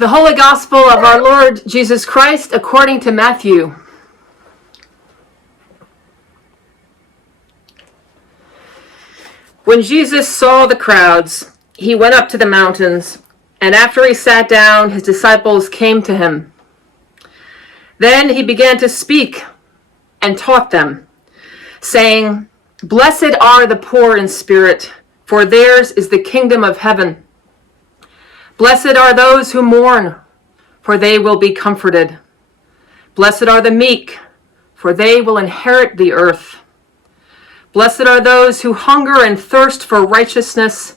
The Holy Gospel of our Lord Jesus Christ according to Matthew. When Jesus saw the crowds, he went up to the mountains, and after he sat down, his disciples came to him. Then he began to speak and taught them, saying, "Blessed are the poor in spirit, for theirs is the kingdom of heaven. Blessed are those who mourn, for they will be comforted. Blessed are the meek, for they will inherit the earth. Blessed are those who hunger and thirst for righteousness,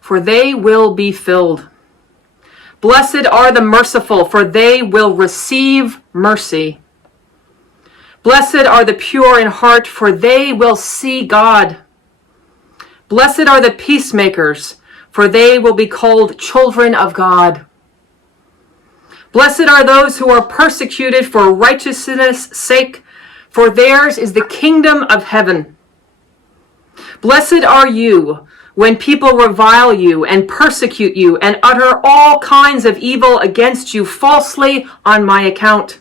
for they will be filled. Blessed are the merciful, for they will receive mercy. Blessed are the pure in heart, for they will see God. Blessed are the peacemakers, for they will be called children of God. Blessed are those who are persecuted for righteousness' sake, for theirs is the kingdom of heaven. Blessed are you when people revile you and persecute you and utter all kinds of evil against you falsely on my account.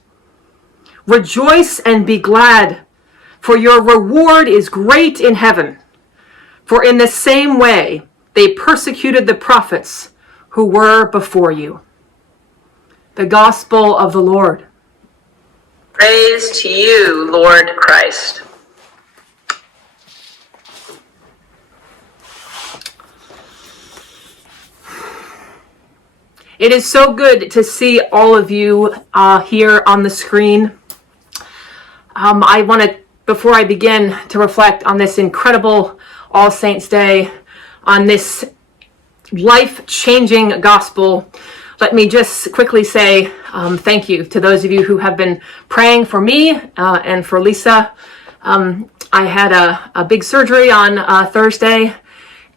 Rejoice and be glad, for your reward is great in heaven. For in the same way they persecuted the prophets who were before you." The Gospel of the Lord. Praise to you, Lord Christ. It is so good to see all of you here on the screen. I want to, before I begin, to reflect on this incredible All Saints Day, on this life-changing gospel. Let me just quickly say thank you to those of you who have been praying for me and for Lisa. I had a big surgery on Thursday,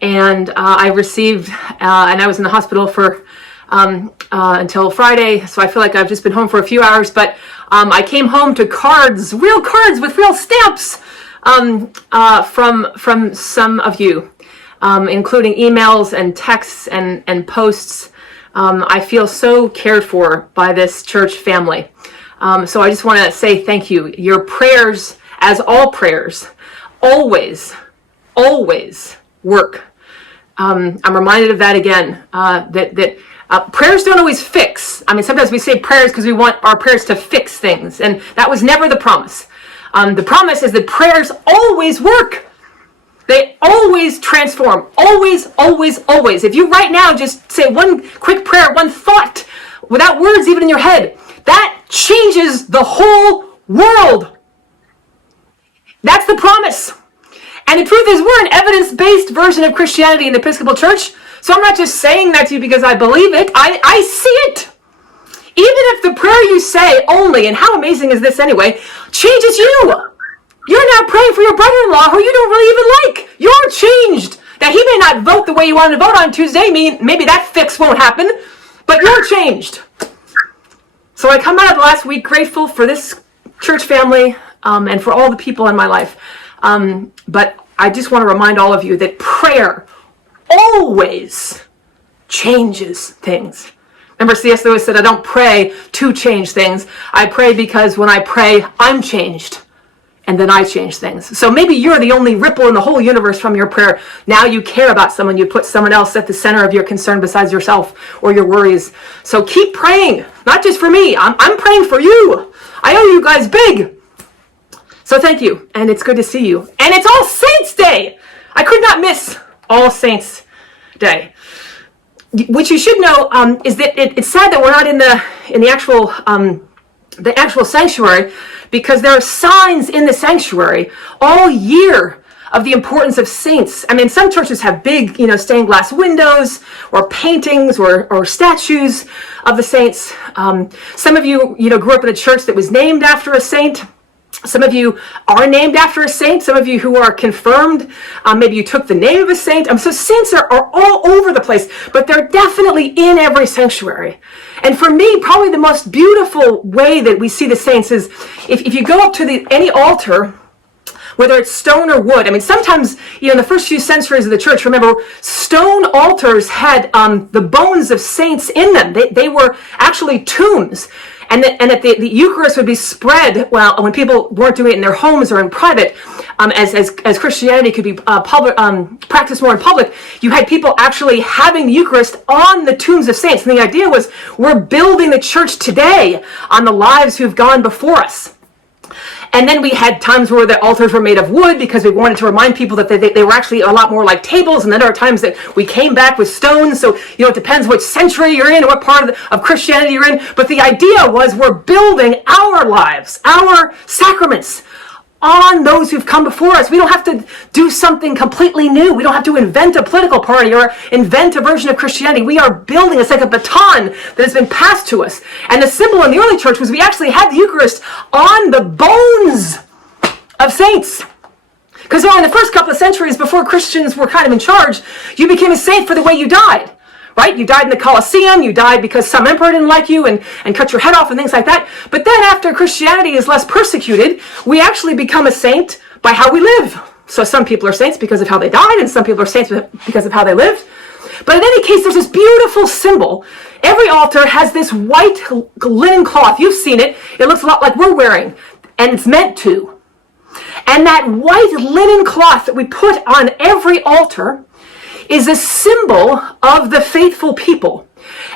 and I received, and I was in the hospital for until Friday, so I feel like I've just been home for a few hours, but I came home to cards, real cards with real stamps from some of you, including emails and texts and posts. I feel so cared for by this church family. So I just want to say thank you. Your prayers, as all prayers, always work. I'm reminded of that again, that prayers don't always fix. I mean, sometimes we say prayers because we want our prayers to fix things, and that was never the promise. The promise is that prayers always work. They always transform. Always. If you right now just say one quick prayer, one thought, without words even in your head, that changes the whole world. That's the promise. And the truth is, we're an evidence-based version of Christianity in the Episcopal Church. So I'm not just saying that to you because I believe it. I see it. Even if the prayer you say only, and how amazing is this anyway, changes you. You're now praying for your brother-in-law who you don't really even like. You're changed. Now, he may not vote the way you wanted to vote on Tuesday. Maybe that fix won't happen, but you're changed. So I come out of the last week grateful for this church family and for all the people in my life. But I just want to remind all of you that prayer always changes things. Remember, C.S. Lewis said, I don't pray to change things. I pray because when I pray, I'm changed. And then I change things. So maybe you're the only ripple in the whole universe from your prayer. Now you care about someone. You put someone else at the center of your concern besides yourself or your worries. So keep praying. Not just for me. I'm praying for you. I owe you guys big. So thank you. And it's good to see you. And it's All Saints Day. I could not miss All Saints Day. What you should know is that it's sad that we're not in the actual sanctuary, because there are signs in the sanctuary all year of the importance of saints. I mean, some churches have big, stained glass windows or paintings or statues of the saints. Some of you, grew up in a church that was named after a saint. Some of you are named after a saint. Some of you who are confirmed, maybe you took the name of a saint. So saints are all over the place, but they're definitely in every sanctuary. And for me, probably the most beautiful way that we see the saints is if you go up to any altar, whether it's stone or wood. I mean, sometimes, in the first few centuries of the church, remember, stone altars had the bones of saints in them. They were actually tombs. And that the Eucharist would be spread, well, when people weren't doing it in their homes or in private, as Christianity could be practiced more in public, you had people actually having the Eucharist on the tombs of saints. And the idea was, we're building the church today on the lives who've gone before us. And then we had times where the altars were made of wood because we wanted to remind people that they were actually a lot more like tables. And then there are times that we came back with stones. So, it depends which century you're in or what part of Christianity you're in. But the idea was, we're building our lives, our sacraments on those who've come before us. We don't have to do something completely new. We don't have to invent a political party or invent a version of Christianity. We are building, it's like a baton that has been passed to us. And the symbol in the early church was we actually had the Eucharist on the bones of saints. Because in the first couple of centuries before Christians were kind of in charge, you became a saint for the way you died. Right? You died in the Colosseum, you died because some emperor didn't like you and cut your head off and things like that. But then after Christianity is less persecuted, we actually become a saint by how we live. So some people are saints because of how they died, and some people are saints because of how they lived. But in any case, there's this beautiful symbol. Every altar has this white linen cloth. You've seen it. It looks a lot like we're wearing, and it's meant to. And that white linen cloth that we put on every altar is a symbol of the faithful people.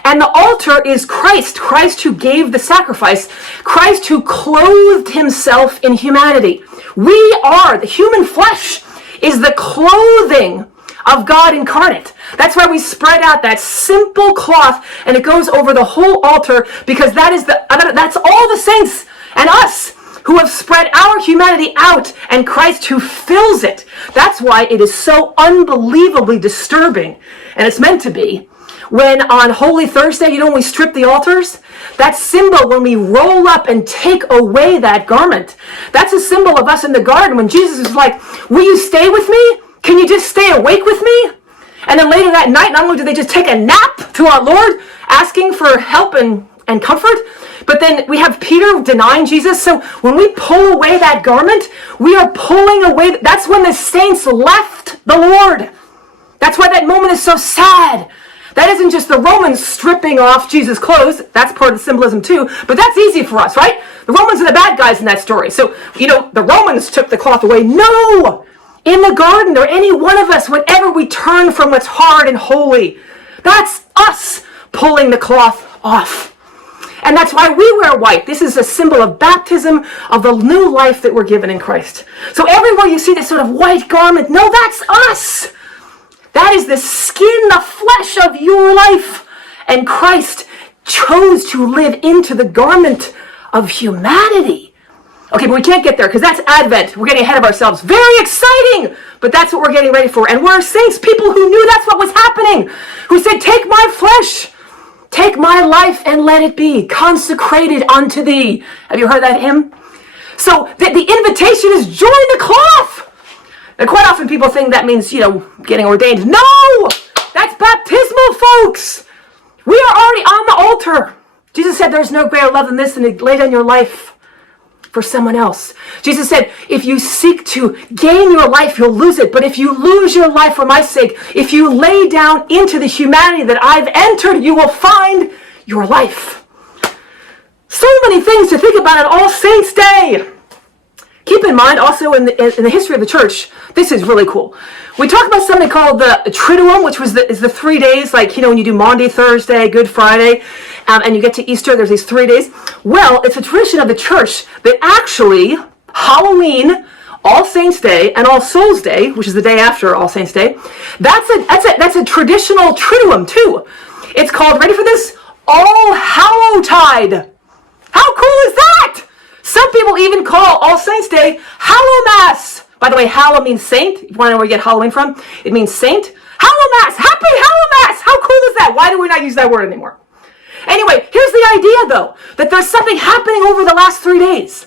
And the altar is Christ who gave the sacrifice, Christ who clothed himself in humanity. The human flesh is the clothing of God incarnate. That's why we spread out that simple cloth and it goes over the whole altar, because that's all the saints and us who have spread our humanity out, and Christ who fills it. That's why it is so unbelievably disturbing, and it's meant to be, when on Holy Thursday, when we strip the altars, that symbol, when we roll up and take away that garment, that's a symbol of us in the garden when Jesus is like, will you stay with me? Can you just stay awake with me? And then later that night, not only do they just take a nap to our Lord, asking for help and comfort, but then we have Peter denying Jesus. So when we pull away that garment, we are pulling away. That's when the saints left the Lord. That's why that moment is so sad. That isn't just the Romans stripping off Jesus' clothes. That's part of the symbolism too. But that's easy for us, right? The Romans are the bad guys in that story. So, the Romans took the cloth away. No! In the garden, or any one of us, whenever we turn from what's hard and holy, that's us pulling the cloth off. And that's why we wear white. This is a symbol of baptism, of the new life that we're given in Christ. So everywhere you see this sort of white garment, no, that's us. That is the skin, the flesh of your life. And Christ chose to live into the garment of humanity. Okay, but we can't get there because that's Advent. We're getting ahead of ourselves. Very exciting, but that's what we're getting ready for. And we're saints, people who knew that's what was happening, who said, take my flesh. Take my life and let it be consecrated unto thee. Have you heard that hymn? So the invitation is join the cloth. And quite often people think that means, getting ordained. No! That's baptismal, folks. We are already on the altar. Jesus said there's no greater love than this, than to lay down your life for someone else. Jesus said, if you seek to gain your life, you'll lose it. But if you lose your life for my sake, if you lay down into the humanity that I've entered, you will find your life. So many things to think about on All Saints' Day. Keep in mind, also in the history of the church, this is really cool. We talk about something called the Triduum, which is the 3 days, like, when you do Maundy, Thursday, Good Friday, and you get to Easter, there's these 3 days. Well, it's a tradition of the church that actually Halloween, All Saints' Day, and All Souls' Day, which is the day after All Saints' Day, that's a traditional Triduum too. It's called, ready for this? All Hallowtide. How cool is that? Some people even call All Saints' Day Hallowmass. By the way, Hallow means saint. You want to know where you get Halloween from? It means saint. Hallowmass. Happy Hallowmass. How cool is that? Why do we not use that word anymore? Anyway, here's the idea, though, that there's something happening over the last 3 days.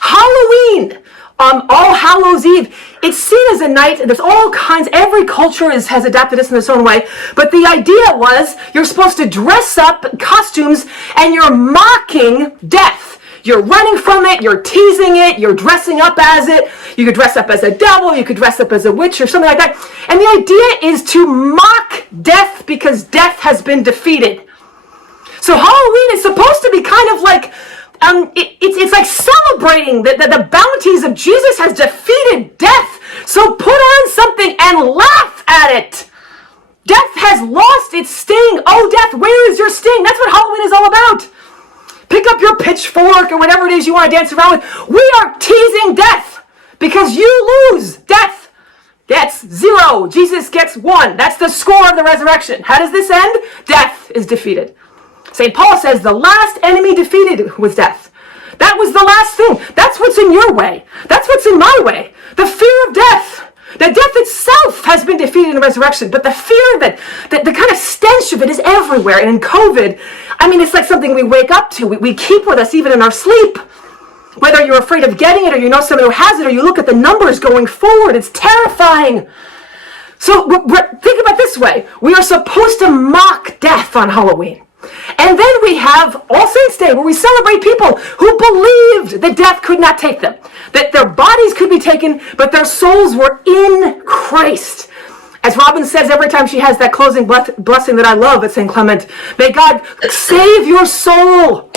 Halloween, All Hallows Eve, it's seen as a night, there's all kinds, every culture has adapted this in its own way, but the idea was you're supposed to dress up in costumes and you're mocking death. you're running from it, you're teasing it, you're dressing up as it. You could dress up as a devil, you could dress up as a witch or something like that. And the idea is to mock death because death has been defeated. So Halloween is supposed to be kind of like, it's like celebrating that the bounties of Jesus has defeated death. So put on something and laugh at it. Death has lost its sting. Oh, death, where is your sting? That's what Halloween is all about. Pick up your pitchfork or whatever it is you want to dance around with. We are teasing death because you lose. Death gets 0. Jesus gets 1. That's the score of the resurrection. How does this end? Death is defeated. St. Paul says the last enemy defeated was death. That was the last thing. That's what's in your way. That's what's in my way. The fear of death. That death itself has been defeated in resurrection, but the fear of it, the kind of stench of it is everywhere. And in COVID, I mean, it's like something we wake up to. We keep with us even in our sleep. Whether you're afraid of getting it or you know someone who has it or you look at the numbers going forward, it's terrifying. So think about it this way. We are supposed to mock death on Halloween. And then we have All Saints Day, where we celebrate people who believed that death could not take them, that their bodies could be taken, but their souls were in Christ. As Robin says every time she has that closing blessing that I love at St. Clement, may God save your soul.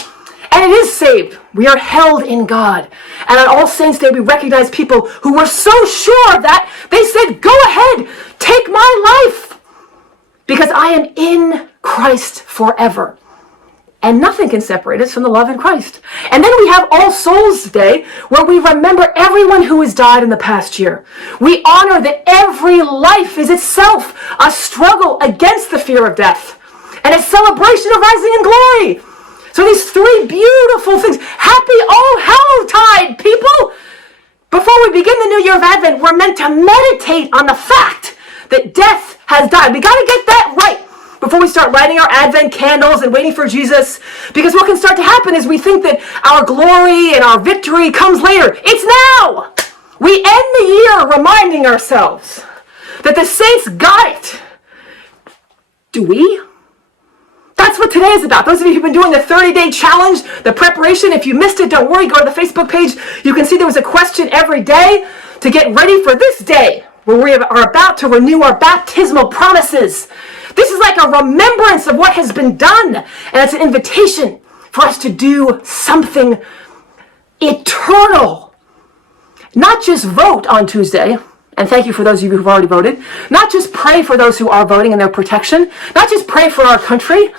And it is saved. We are held in God. And on All Saints Day, we recognize people who were so sure of that, they said, go ahead, take my life, because I am in Christ forever. And nothing can separate us from the love in Christ. And then we have All Souls Day, where we remember everyone who has died in the past year. We honor that every life is itself a struggle against the fear of death and a celebration of rising in glory. So these 3 beautiful things. Happy All Hallowtide, people! Before we begin the new year of Advent, we're meant to meditate on the fact that death has died. We got to get that right before we start lighting our Advent candles and waiting for Jesus. Because what can start to happen is we think that our glory and our victory comes later. It's now! We end the year reminding ourselves that the saints got it. Do we? That's what today is about. Those of you who've been doing the 30-day challenge, the preparation, if you missed it, don't worry, go to the Facebook page. You can see there was a question every day to get ready for this day, where we are about to renew our baptismal promises. This is like a remembrance of what has been done, and it's an invitation for us to do something eternal. Not just vote on Tuesday, and thank you for those of you who've already voted. Not just pray for those who are voting and their protection. Not just pray for our country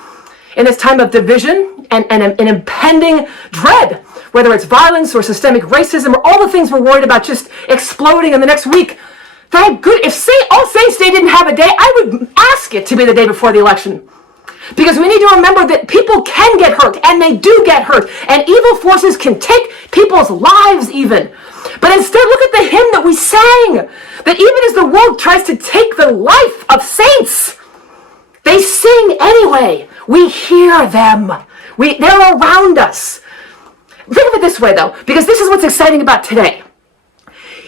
in this time of division and an impending dread, whether it's violence or systemic racism or all the things we're worried about just exploding in the next week. Thank goodness. If All Saints Day didn't have a day, I would ask it to be the day before the election. Because we need to remember that people can get hurt, and they do get hurt, and evil forces can take people's lives even. But instead, look at the hymn that we sang, that even as the world tries to take the life of saints, they sing anyway. We hear them. They're around us. Think of it this way, though, because this is what's exciting about today.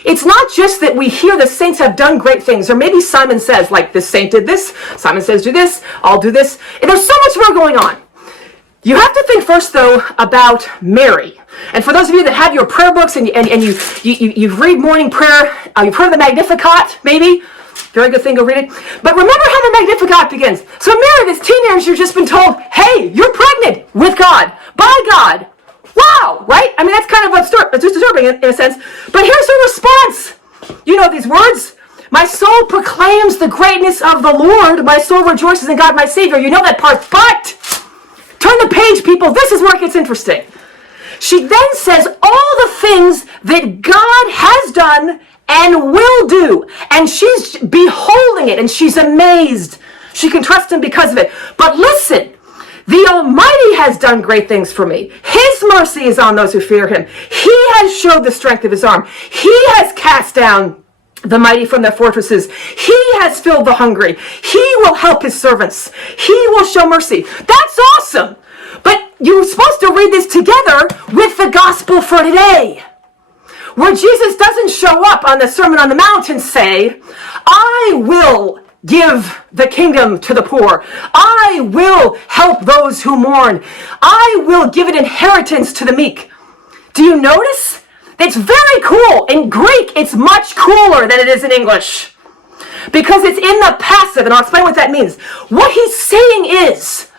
It's not just that we hear the saints have done great things, or maybe Simon says, like, this saint did this, Simon says, do this, I'll do this. And there's so much more going on. You have to think first, though, about Mary. And for those of you that have your prayer books and you read morning prayer, you've heard of the Magnificat, maybe. Very good thing, go read it. But remember how the Magnificat begins. So Mary, this teenager, you've just been told, hey, you're pregnant with God, by God. Wow, right? I mean, that's kind of disturbing in a sense. But here's her response. You know these words. My soul proclaims the greatness of the Lord. My soul rejoices in God, my Savior. You know that part. But turn the page, people. This is where it gets interesting. She then says all the things that God has done and will do. And she's beholding it, and she's amazed. She can trust him because of it. But listen. The Almighty has done great things for me. His mercy is on those who fear him. He has showed the strength of his arm. He has cast down the mighty from their fortresses. He has filled the hungry. He will help his servants. He will show mercy. That's awesome. But you're supposed to read this together with the gospel for today, where Jesus doesn't show up on the Sermon on the Mount and say, I will give the kingdom to the poor. I will help those who mourn. I will give an inheritance to the meek. Do you notice? It's very cool. In Greek, it's much cooler than it is in English. Because it's in the passive, and I'll explain what that means. What he's saying is,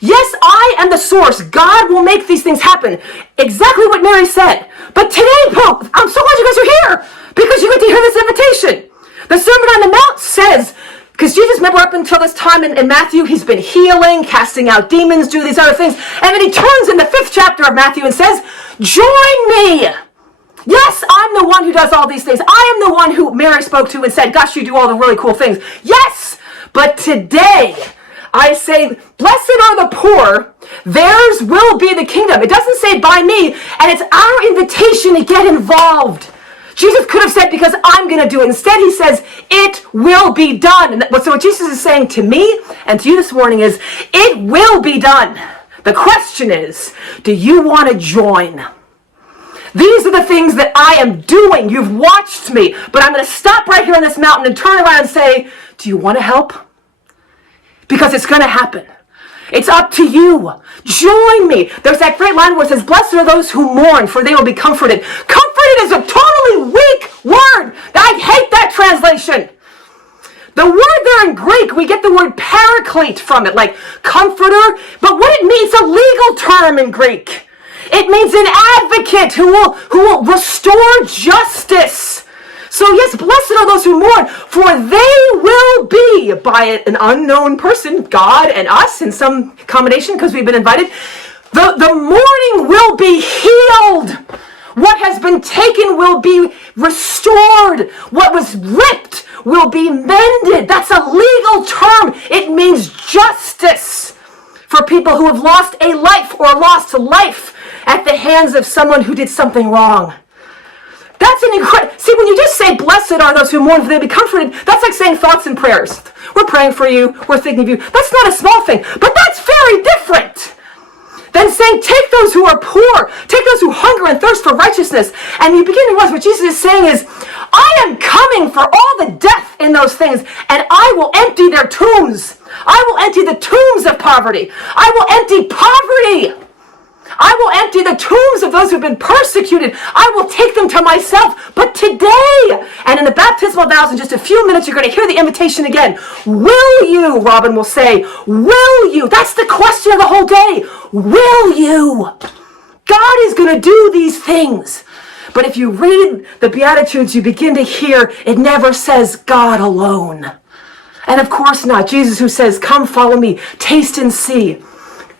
yes, I am the source. God will make these things happen. Exactly what Mary said. But today, Pope, I'm so glad you guys are here because you get to hear this invitation. The Sermon on the Mount says, because Jesus, remember up until this time in Matthew, he's been healing, casting out demons, doing these other things. And then he turns in the 5th chapter of Matthew and says, join me. Yes, I'm the one who does all these things. I am the one who Mary spoke to and said, gosh, you do all the really cool things. Yes, but today I say, blessed are the poor, theirs will be the kingdom. It doesn't say by me, and it's our invitation to get involved. Jesus could have said, because I'm going to do it. Instead, he says, it will be done. And so what Jesus is saying to me and to you this morning is, it will be done. The question is, do you want to join? These are the things that I am doing. You've watched me, but I'm going to stop right here on this mountain and turn around and say, do you want to help? Because it's going to happen. It's up to you. Join me. There's that great line where it says, blessed are those who mourn, for they will be comforted. Comforted is a totally weak word. I hate that translation. The word there in Greek, we get the word paraclete from it, like comforter. But what it means, it's a legal term in Greek. It means an advocate who will restore justice. So yes, blessed are those who mourn, for they will be, by an unknown person, God and us in some combination because we've been invited, the mourning will be healed. What has been taken will be restored. What was ripped will be mended. That's a legal term. It means justice for people who have lost a life or lost life at the hands of someone who did something wrong. That's an incredible... See, when you just say, blessed are those who mourn, for they will be comforted, that's like saying thoughts and prayers. We're praying for you. We're thinking of you. That's not a small thing, but that's very different than saying, take those who are poor, take those who hunger and thirst for righteousness. And you begin to realize what Jesus is saying is, I am coming for all the death in those things, and I will empty their tombs. I will empty the tombs of poverty. I will empty poverty. I will empty the tombs of those who have been persecuted. I will take them to myself. But today, and in the baptismal vows in just a few minutes, you're going to hear the invitation again. Will you, Robin will say, will you? That's the question of the whole day. Will you? God is going to do these things. But if you read the Beatitudes, you begin to hear it never says God alone. And of course not. Jesus who says, come follow me, taste and see.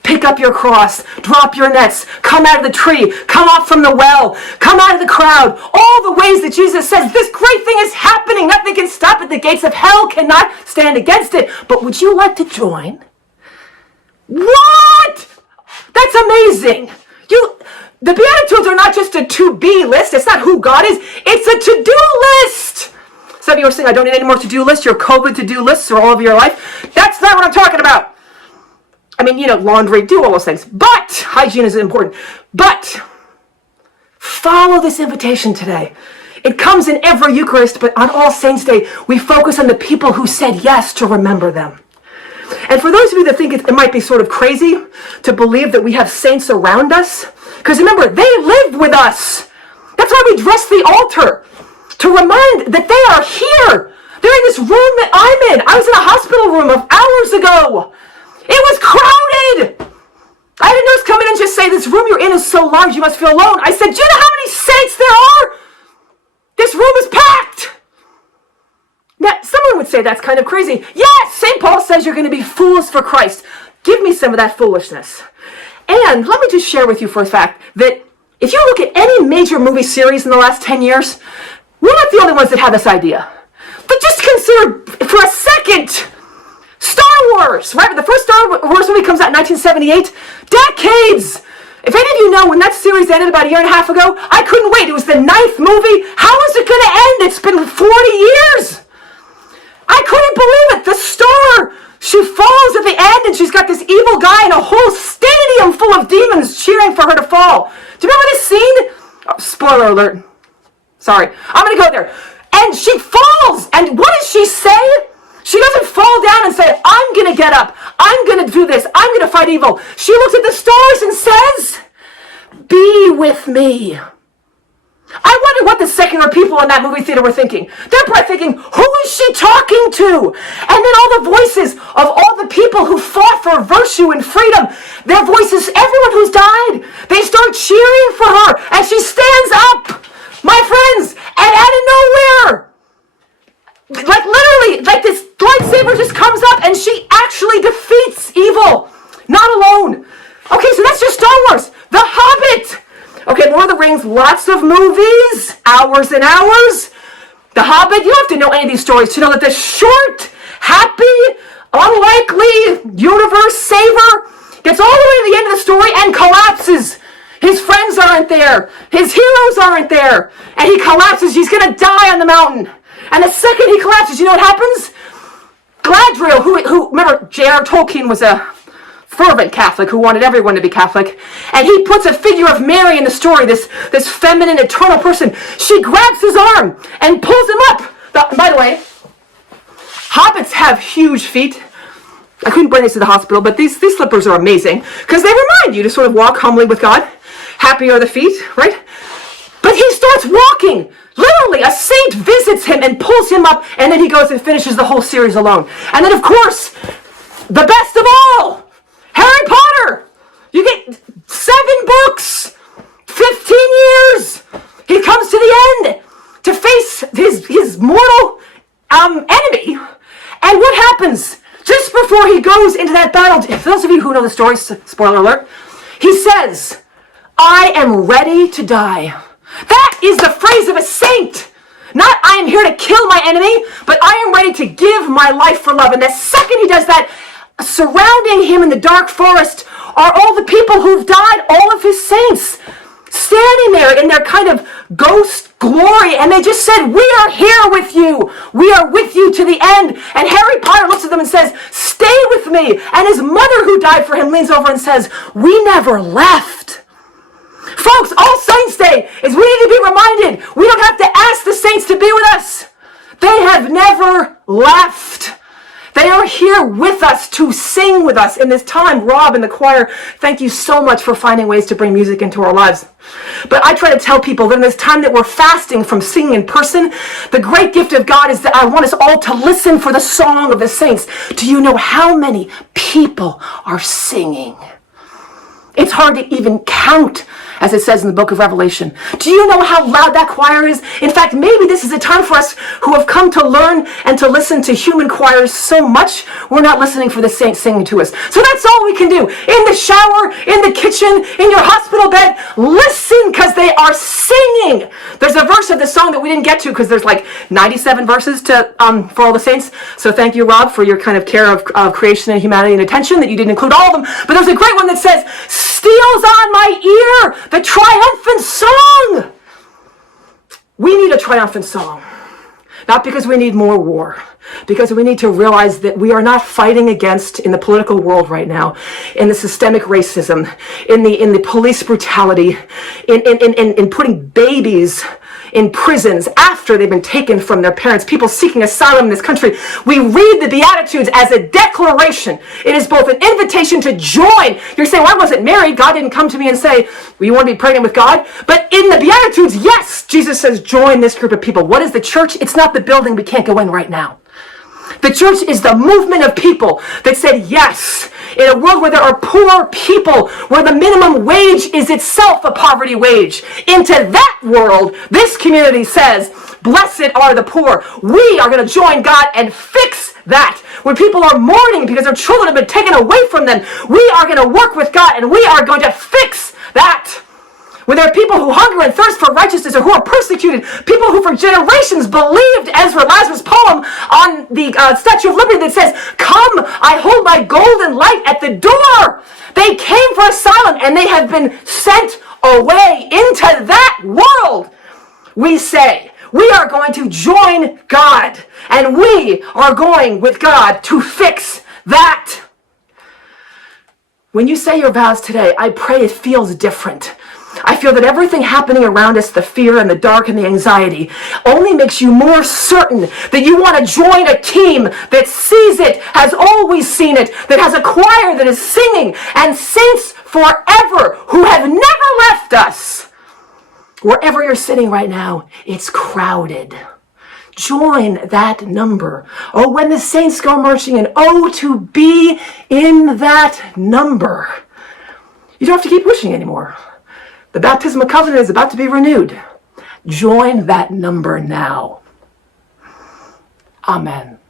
Pick up your cross, drop your nets, come out of the tree, come up from the well, come out of the crowd. All the ways that Jesus says, this great thing is happening. Nothing can stop it. The gates of hell cannot stand against it. But would you like to join? What? That's amazing. The Beatitudes are not just a to-be list. It's not who God is. It's a to-do list. Some of you are saying, I don't need any more to-do lists. Your COVID to-do lists are all of your life. That's not what I'm talking about. I mean, laundry, do all those things. But hygiene is important. But follow this invitation today. It comes in every Eucharist, but on All Saints' Day, we focus on the people who said yes to remember them. And for those of you that think it might be sort of crazy to believe that we have saints around us, because remember, they lived with us. That's why we dress the altar, to remind that they are here. They're in this room that I'm in. I was in a hospital room hours ago. It was crowded. I had a nurse come in and just say, this room you're in is so large, you must feel alone. I said, do you know how many saints there are? This room is packed. Now, someone would say that's kind of crazy. Yes, St. Paul says you're going to be fools for Christ. Give me some of that foolishness. And let me just share with you for a fact that if you look at any major movie series in the last 10 years, we're not the only ones that have this idea. But just consider for a second Star Wars, right? The first Star Wars movie comes out in 1978. Decades! If any of you know when that series ended about a year and a half ago, I couldn't wait. It was the 9th movie. How is it going to end? It's been 40 years. I couldn't believe it. The star, she falls at the end and she's got this evil guy and a whole stadium full of demons cheering for her to fall. Do you remember this scene? Oh, spoiler alert. Sorry. I'm going to go there. And she falls. And what does she say? She doesn't fall down and say, I'm going to get up. I'm going to do this. I'm going to fight evil. She looks at the stars and says, be with me. I wonder what the secular people in that movie theater were thinking. They're probably thinking, who is she talking to? And then all the voices of all the people who fought for virtue and freedom, their voices, everyone who's died, they start cheering for her as she stands up, my friends, and out of nowhere, like literally, like this lightsaber just comes up and she actually defeats evil. Not alone. Okay, so that's just Star Wars. The Hobbit. Okay, Lord of the Rings, lots of movies, hours and hours. The Hobbit, you don't have to know any of these stories to know that the short, happy, unlikely universe saver gets all the way to the end of the story and collapses. His friends aren't there. His heroes aren't there. And he collapses. He's going to die on the mountain. And the second he collapses, you know what happens? Galadriel, who remember, J.R. Tolkien was a fervent Catholic who wanted everyone to be Catholic. And he puts a figure of Mary in the story, this feminine, eternal person. She grabs his arm and pulls him up. By the way, hobbits have huge feet. I couldn't bring these to the hospital, but these slippers are amazing because they remind you to sort of walk humbly with God. Happy are the feet, right? But he starts walking. Literally, a saint visits him and pulls him up, and then he goes and finishes the whole series alone. And then, of course, the best of all, Harry Potter. You get 7 books, 15 years. He comes to the end to face his mortal enemy. And what happens? Just before he goes into that battle, for those of you who know the story, spoiler alert, he says, I am ready to die. That is the phrase of a saint. Not, I am here to kill my enemy, but I am ready to give my life for love. And the second he does that, surrounding him in the dark forest are all the people who've died, all of his saints, standing there in their kind of ghost glory. And they just said, we are here with you. We are with you to the end. And Harry Potter looks at them and says, stay with me. And his mother, who died for him, leans over and says, we never left. Folks, All Saints Day is we need to be reminded we don't have to ask the saints to be with us. They have never left. They are here with us to sing with us in this time. Rob and the choir, thank you so much for finding ways to bring music into our lives. But I try to tell people that in this time that we're fasting from singing in person, the great gift of God is that I want us all to listen for the song of the saints. Do you know how many people are singing? It's hard to even count, as it says in the book of Revelation. Do you know how loud that choir is? In fact, maybe this is a time for us who have come to learn and to listen to human choirs so much, we're not listening for the saints singing to us. So that's all we can do. In the shower, in the kitchen, in your hospital bed, listen because they are singing. There's a verse of the song that we didn't get to because there's like 97 verses to for all the saints. So thank you, Rob, for your kind of care of creation and humanity and attention that you didn't include all of them. But there's a great one that says, steals on my ear, the triumphant song. We need a triumphant song. Not because we need more war, because we need to realize that we are not fighting against, in the political world right now, in the systemic racism, in the police brutality, in putting babies in prisons after they've been taken from their parents, people seeking asylum in this country. We read the Beatitudes as a declaration. It is both an invitation to join. You're saying, well, I wasn't married. God didn't come to me and say, well, you want to be pregnant with God? But in the Beatitudes, yes, Jesus says, join this group of people. What is the church? It's not the building we can't go in right now. The church is the movement of people that said yes. In a world where there are poor people, where the minimum wage is itself a poverty wage, into that world, this community says, blessed are the poor. We are going to join God and fix that. When people are mourning because their children have been taken away from them, we are going to work with God and we are going to fix that. When there are people who hunger and thirst for righteousness or who are persecuted, people who for generations believed Ezra Lazarus' poem on the Statue of Liberty that says, come, I hold my golden light at the door. They came for asylum and they have been sent away into that world. We say, we are going to join God and we are going with God to fix that. When you say your vows today, I pray it feels different. I feel that everything happening around us, the fear and the dark and the anxiety, only makes you more certain that you want to join a team that sees it, has always seen it, that has a choir that is singing, and saints forever, who have never left us. Wherever you're sitting right now, it's crowded. Join that number. Oh, when the saints go marching in, oh, to be in that number. You don't have to keep wishing anymore. The baptism of covenant is about to be renewed. Join that number now. Amen.